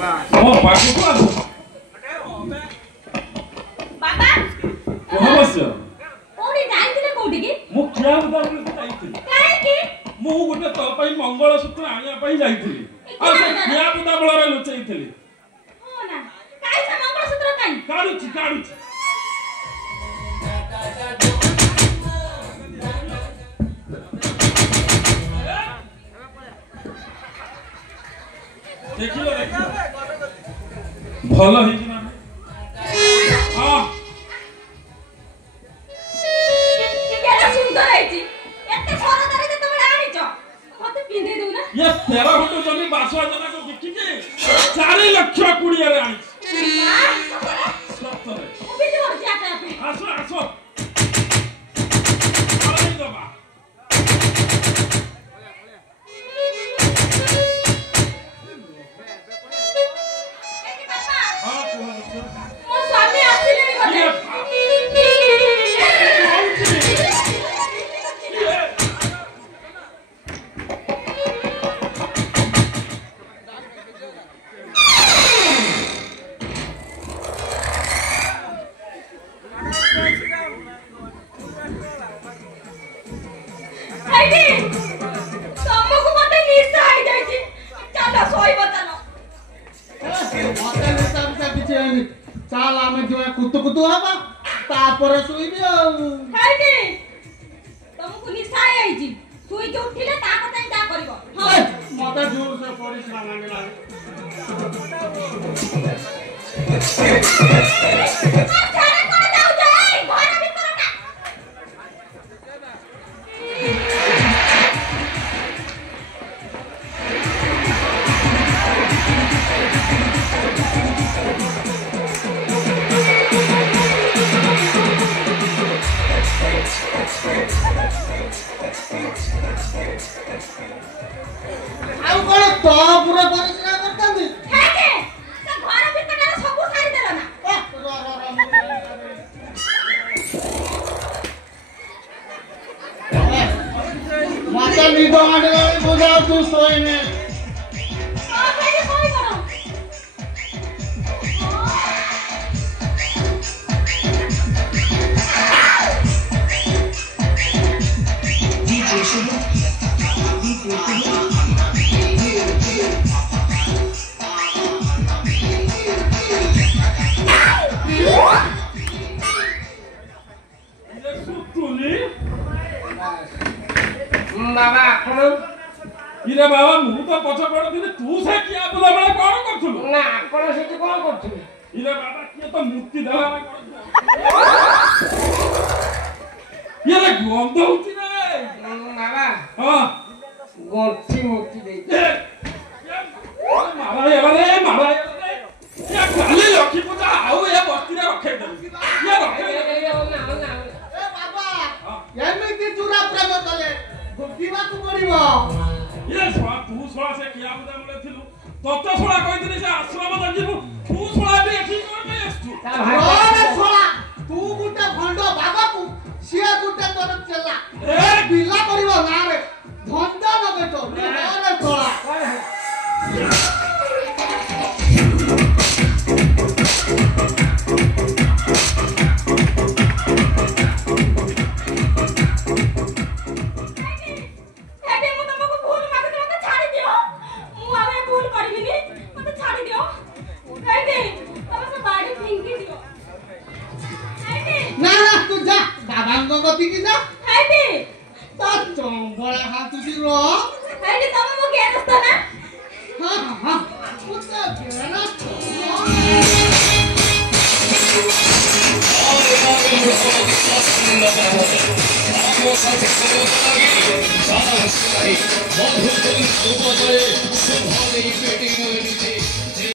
ओ पाकु को बाबा को अवश्य कोडी जाइतिले कोडी की मु किया बुदा बोले जाइतिली काहे की मु गोटे तो पई मंगलसूत्र आनिया पई जाइतिली आ से किया बुदा बोले लुचैतिली हो ना काहे से मंगलसूत्र काई काढुची देखिलो भलो हिची ना हां केला सुंदर आइची एते सरदारे जे तमे आनिचो मते पिंदे दउ ना ये 13 फुट जमी 52 जना को बिकी के 4 लाख कुड़िया रे आनी सत्तरे ओबे जो जाता पे आसो आसो आले दबा चाल आमे जो कुतु कुतु हबा तापर सुइबी खाइबी तुमको निसाय आइजी सुई के उठिले ता कतै जा करबो हां मते जोर से परिश्रम लागला छाड़े कोन जाउ जाई घर भीतरटा आउ कोन तो पूरा परिश्रम करतंदी हे के से घर भीतरटा सब सारी देला ना माता निदो आडे बुझाओ तू सोइने आ भाई कोई करो DJ Shiva. बाबा कोन इरे बाबा मु तो पछ पड़थिले तू से किया बुदा बळे कोन करथुलु ना कोन सेठी कोन करथुलु इरे बाबा किए तो मुक्ति देला ये रे गंध होती रे बाबा हां गोठी मुक्ति दे मारा ये खाली लखी पूजा आउ ये बस्ती रे रखे दे ये रखे ए बाबा एमिति चूरा प्रेम कले गोठीवा तू पड़िबो ये सोआ तू सोआ से किया बुदा बोले थिलु तत सोआ कहितनी से आश्रम दजिबु तू सोआ भी एठी कोन पे आस्तु अरे सोला तू गुटे भंडो बाबा को सिया गुटे तोर चला ए बिला करिवो ना रे धंदा न बेटो अरे सोला ना ना तू जा बाबांग गति की जा खाइबी तो चंबळे हातुची रो खाइबी तमे मो के रस्ता ना हां हां पुत्ता केना सारा